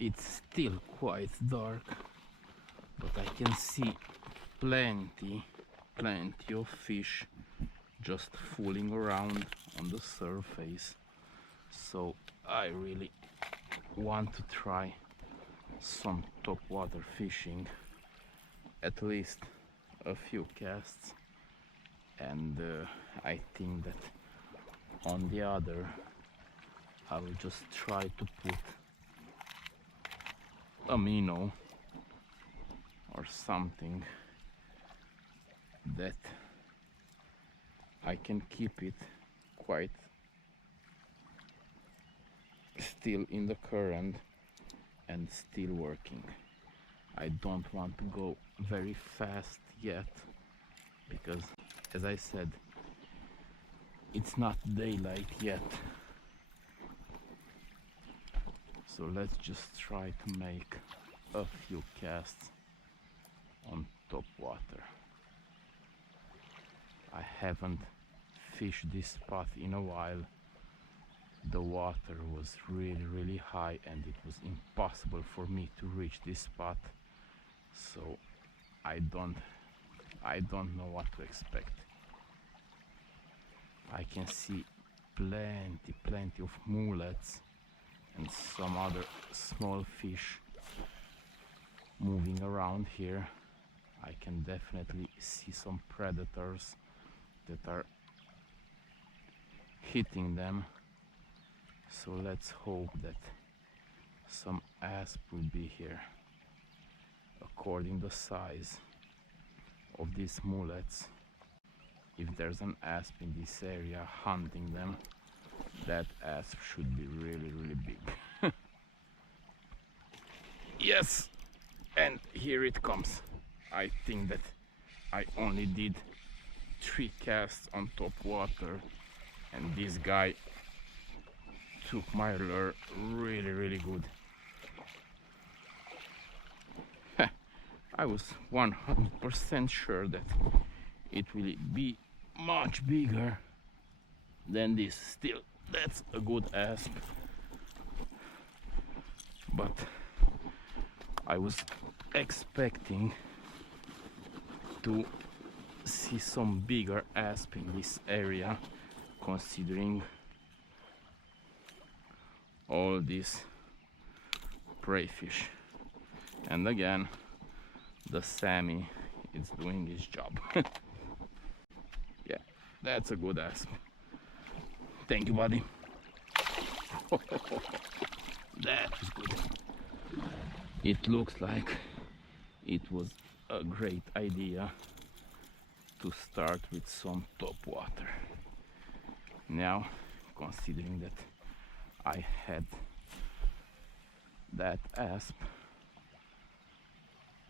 It's still quite dark, but I can see plenty of fish just fooling around on the surface. So I really want to try some topwater fishing, at least a few casts, and I think that on the other I will just try to put a minnow or something that I can keep it quite still in the current and still working. I don't want to go very fast yet because, as I said, it's not daylight yet. So let's just try to make a few casts on top water. I haven't fished this spot in a while. The water was really high and it was impossible for me to reach this spot, so I don't know what to expect. I can see plenty of mullets and some other small fish moving around here. I can definitely see some predators that are hitting them. So let's hope that some asp will be here. According to the size of these mullets, if there's an asp in this area hunting them, that asp should be really big. Yes, and here it comes. I think that I only did 3 casts on top water, and this guy took my lure really good. I was 100% sure that it will be much bigger than this. Still, that's a good asp, but I was expecting to see some bigger asp in this area, considering all these prey fish. And again, the Sammy is doing his job. Yeah, that's a good asp. Thank you, buddy. That is good. It looks like it was a great idea to start with some top water. Now, considering that I had that asp,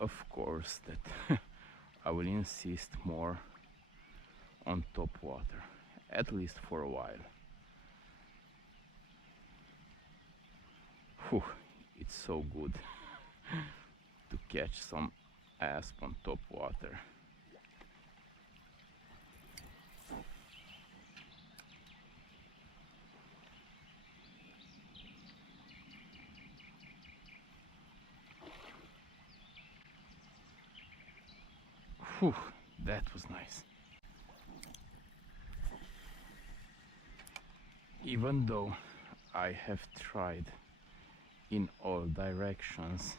of course that I will insist more on top water, at least for a while. Whew, it's so good to catch some asp on top water. Whew, that was nice. Even though I have tried in all directions,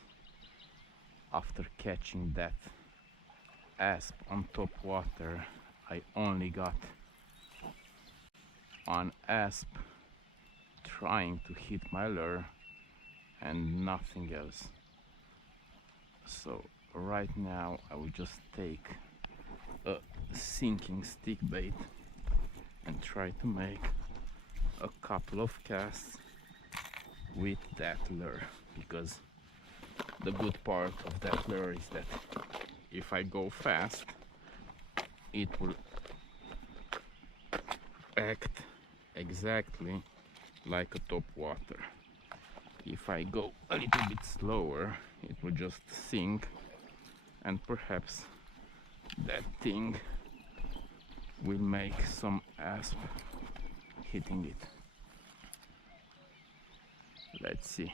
after catching that asp on top water, I only got one asp trying to hit my lure and nothing else. So right now I will just take a sinking stick bait and try to make a couple of casts with that lure, because the good part of that lure is that if I go fast, it will act exactly like a top water. If I go a little bit slower, it will just sink, and perhaps that thing will make some asp hitting it. Let's see.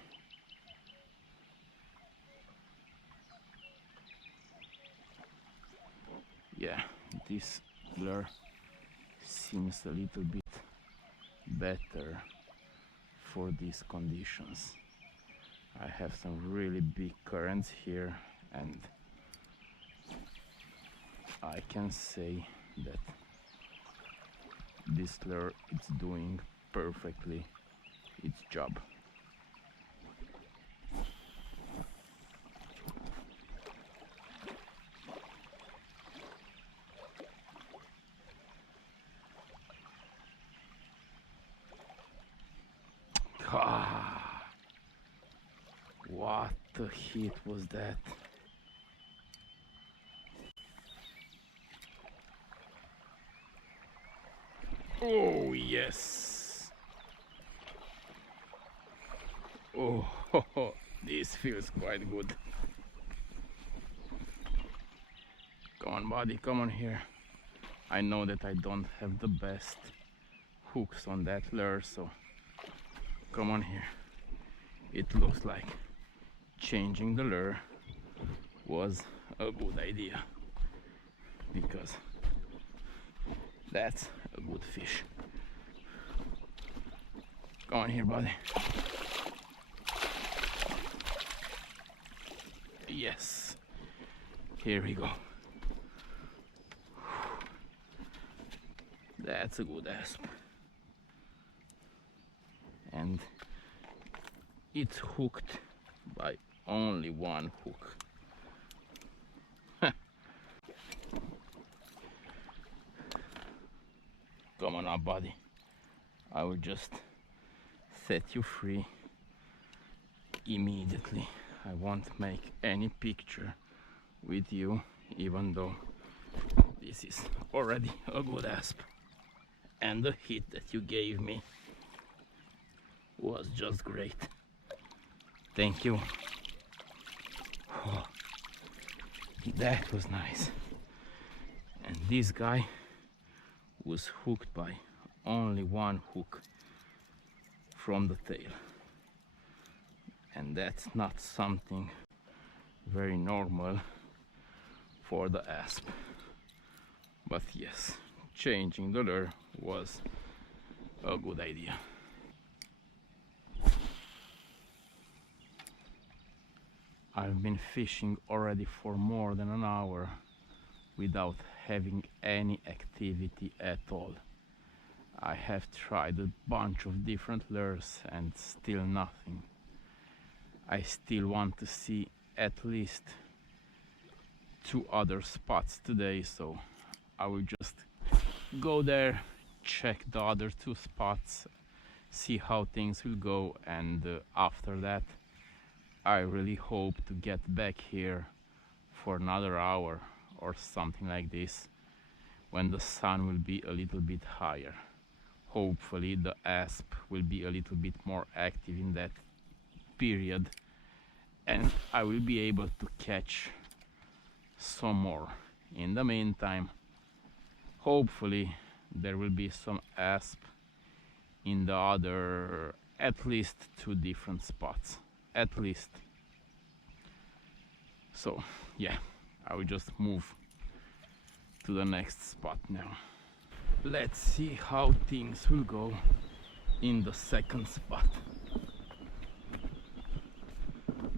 yeah, this lure seems a little bit better for these conditions. I have some really big currents here, and I can say that this lure is doing perfectly its job. Ah, what a hit was that! Oh yes! Oh, this feels quite good. Come on, buddy, come on here. I know that I don't have the best hooks on that lure, so come on here. It looks like changing the lure was a good idea, because that's a good fish. Come on here, buddy. Yes, here we go. That's a good asp. And it's hooked by only one hook. Come on up, buddy. I will just set you free immediately. I won't make any picture with you, even though this is already a good asp. And the hit that you gave me was just great. Thank you. Oh, that was nice. And this guy was hooked by only one hook from the tail. And that's not something very normal for the asp. But yes, changing the lure was a good idea. I've been fishing already for more than an hour without having any activity at all. I have tried a bunch of different lures and still nothing. I still want to see at least 2 other spots today, so I will just go there, check the other 2 spots, see how things will go, and after that I really hope to get back here for another hour or something like this, when the sun will be a little bit higher. Hopefully the asp will be a little bit more active in that period, and I will be able to catch some more. In the meantime, hopefully there will be some asp in the other at least 2 different spots, at least. So yeah, I will just move to the next spot now. Let's see how things will go in the second spot.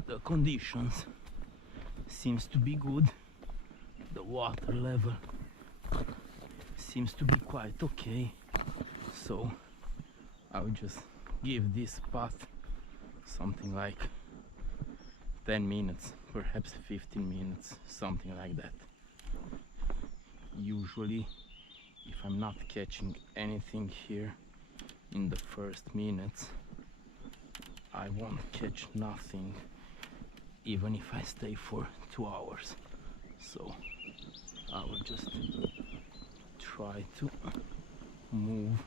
The conditions seems to be good. The water level seems to be quite okay, so I will just give this spot something like 10 minutes, perhaps 15 minutes, something like that. Usually, if I'm not catching anything here in the first minutes, I won't catch nothing even if I stay for 2 hours. So I will just try to move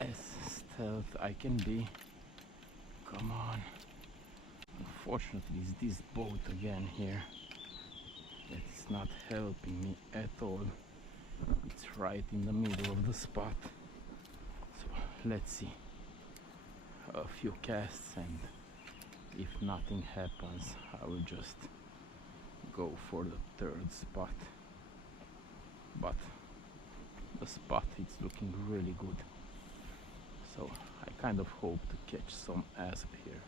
as stealth I can be. Come on. Unfortunately, it's this boat again here that's not helping me at all. It's right in the middle of the spot. So let's see. A few casts, and if nothing happens, I will just go for the third spot, but the spot is looking really good, so I kind of hope to catch some asp here.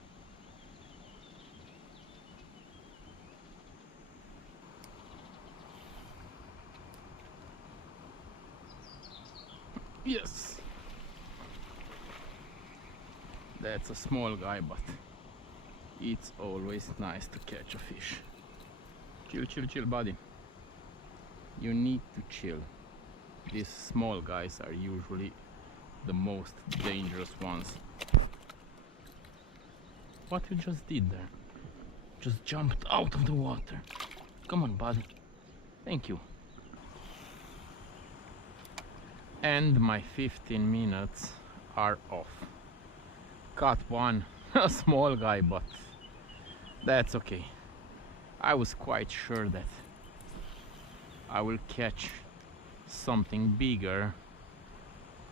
Yes, that's a small guy, but it's always nice to catch a fish. Chill, chill, chill, buddy. You need to chill. These small guys are usually the most dangerous ones. What you just did there? Just jumped out of the water. Come on, buddy. Thank you. And my 15 minutes are off. Caught one, a small guy, but that's okay. I was quite sure that I will catch something bigger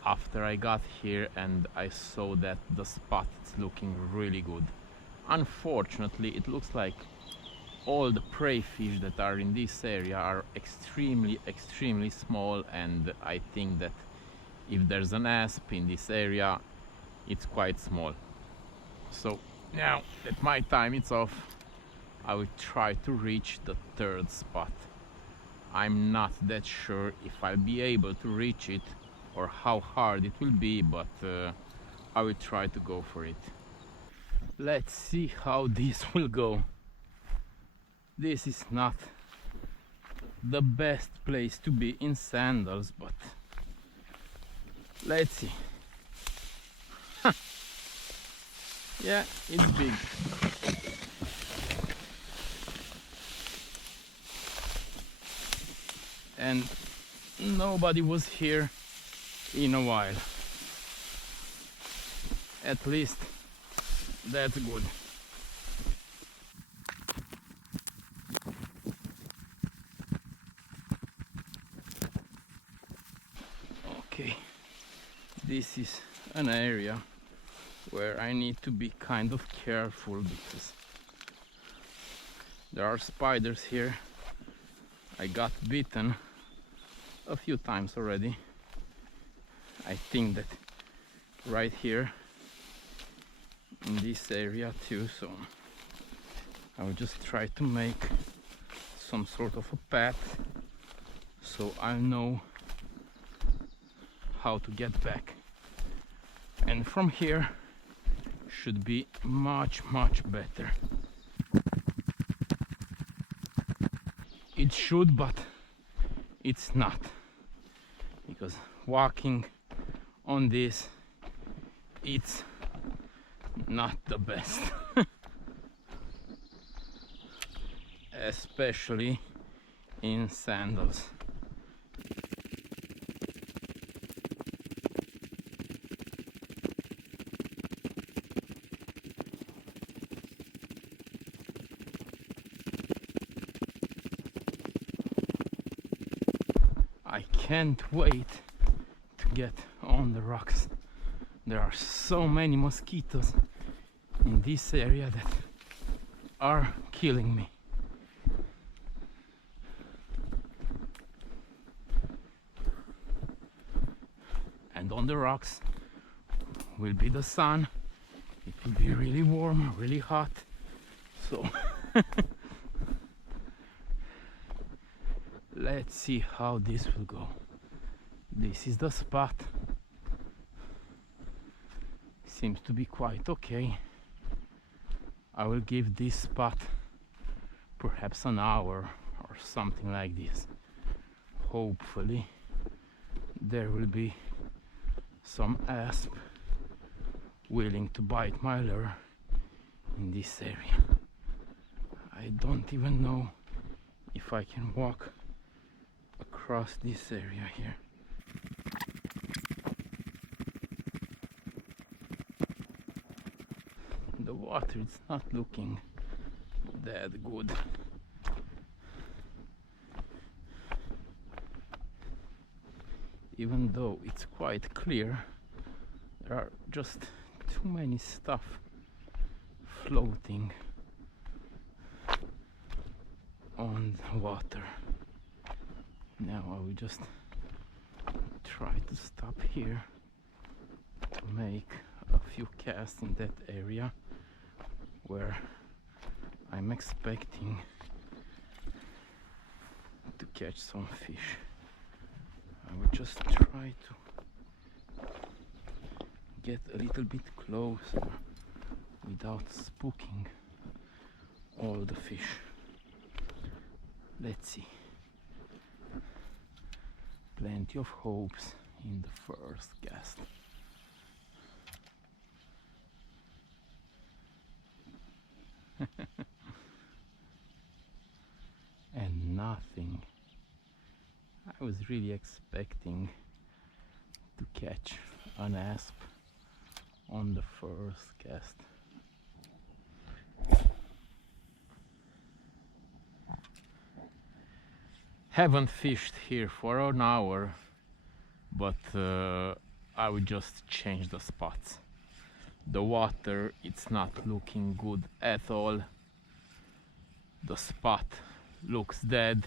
after I got here and I saw that the spot is looking really good. Unfortunately, it looks like all the prey fish that are in this area are extremely small, and I think that if there's an asp in this area, it's quite small. So now that my time is off, I will try to reach the third spot. I'm not that sure if I'll be able to reach it or how hard it will be, but I will try to go for it. Let's see how this will go. This is not the best place to be in sandals, but let's see. Yeah, it's big. And nobody was here in a while. At least that's good. Okay, this is an area where I need to be kind of careful because there are spiders here. I got bitten a few times already. I think that right here in this area too, so I will just try to make some sort of a path so I'll know how to get back, and from here should be much better. It should, but it's not, because walking on this, it's not the best. Especially in sandals. I can't wait to get on the rocks. There are so many mosquitoes in this area that are killing me. And on the rocks will be the sun. It will be really warm, really hot. So let's see how this will go. This is the spot. Seems to be quite okay. I will give this spot perhaps an hour or something like this. Hopefully there will be some asp willing to bite my lure in this area. I don't even know if I can walk across this area here. The water is not looking that good. Even though it's quite clear, there are just too many stuff floating. on the water. Now I will just try to stop here to make a few casts in that area where I'm expecting to catch some fish. I will just try to get a little bit closer without spooking all the fish. Let's see. Plenty of hopes in the first cast. And nothing. I was really expecting to catch an asp on the first cast. Haven't fished here for an hour, but I would just change the spots. The water, it's not looking good at all. The spot looks dead,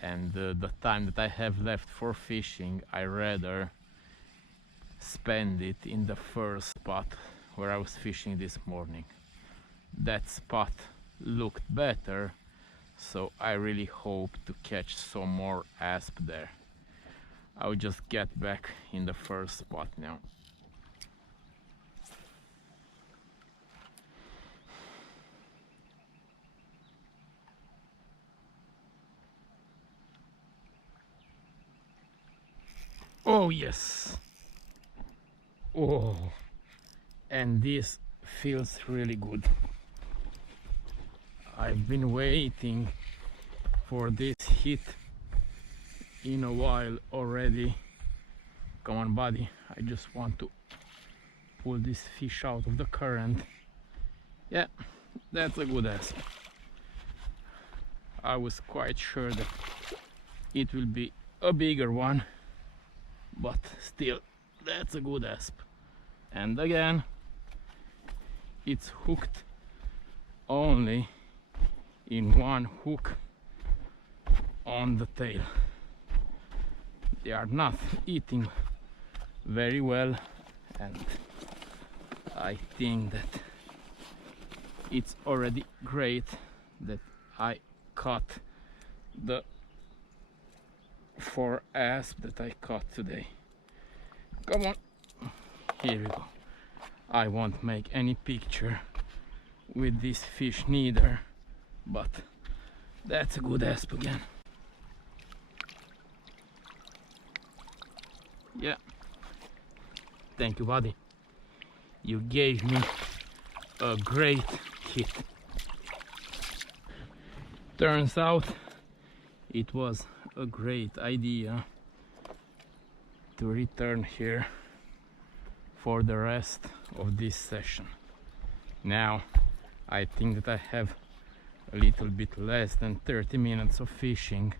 and the time that I have left for fishing, I rather spend it in the first spot where I was fishing this morning. That spot looked better, so I really hope to catch some more asp there. I'll just get back in the first spot now. Oh yes! Oh, and this feels really good. I've been waiting for this hit in a while already. Come on, buddy, I just want to pull this fish out of the current. Yeah, that's a good asp. I was quite sure that it will be a bigger one, but still, that's a good asp. And again, it's hooked only in one hook on the tail. They are not eating very well, and I think that it's already great that I caught the 4 asp that I caught today. Come on, here we go. I won't make any picture with this fish neither, but that's a good asp again. Yeah, thank you, buddy. You gave me a great hit. Turns out it was a great idea to return here for the rest of this session. Now I think that I have a little bit less than 30 minutes of fishing,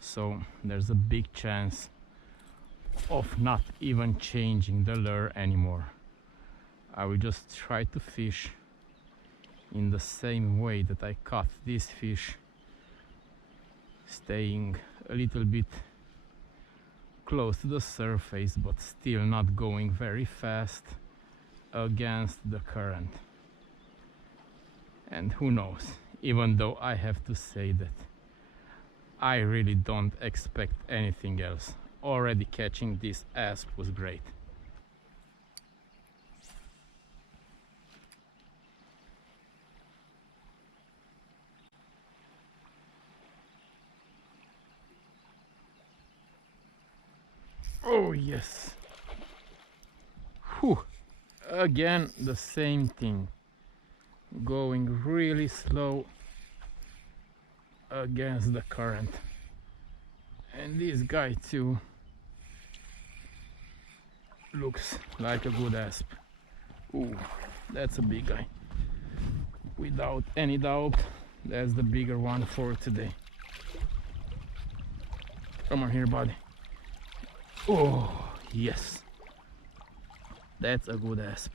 so there's a big chance of not even changing the lure anymore. I will just try to fish in the same way that I caught this fish, staying a little bit close to the surface but still not going very fast against the current. And who knows, even though I have to say that I really don't expect anything else. Already catching this asp was great. Oh yes. Whew. Again the same thing. Going really slow against the current. And this guy too looks like a good asp. Ooh, that's a big guy. Without any doubt, that's the bigger one for today. Come on here, buddy. Oh, yes. That's a good asp.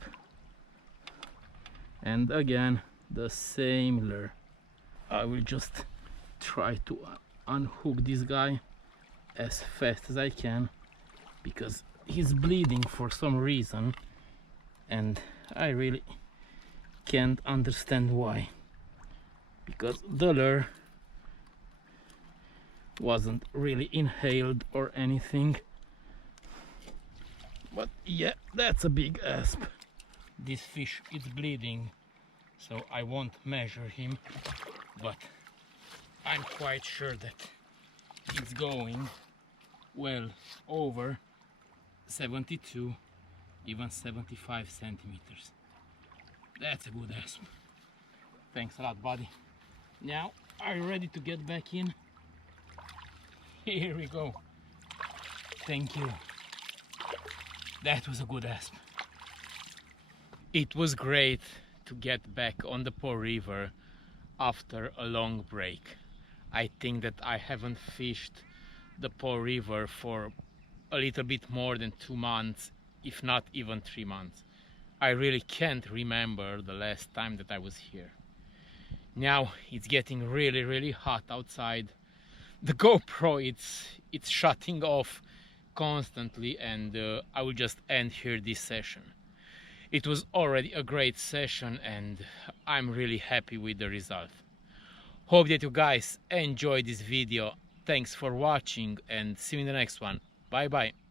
And again, the same lure. I will just try to unhook this guy as fast as I can, because he's bleeding for some reason and I really can't understand why, because the lure wasn't really inhaled or anything. But yeah, that's a big asp. This fish is bleeding, so I won't measure him, but I'm quite sure that it's going well over 72, even 75 centimeters. That's a good asp. Thanks a lot, buddy. Now, are you ready to get back in? Here we go. Thank you. That was a good asp. It was great to get back on the Po River after a long break. I think that I haven't fished the Po River for a little bit more than 2 months, if not even 3 months. I really can't remember the last time that I was here. Now it's getting really hot outside. The GoPro, it's shutting off constantly, and I will just end here this session. It was already a great session and I'm really happy with the result. Hope that you guys enjoyed this video. Thanks for watching and see you in the next one. Bye bye.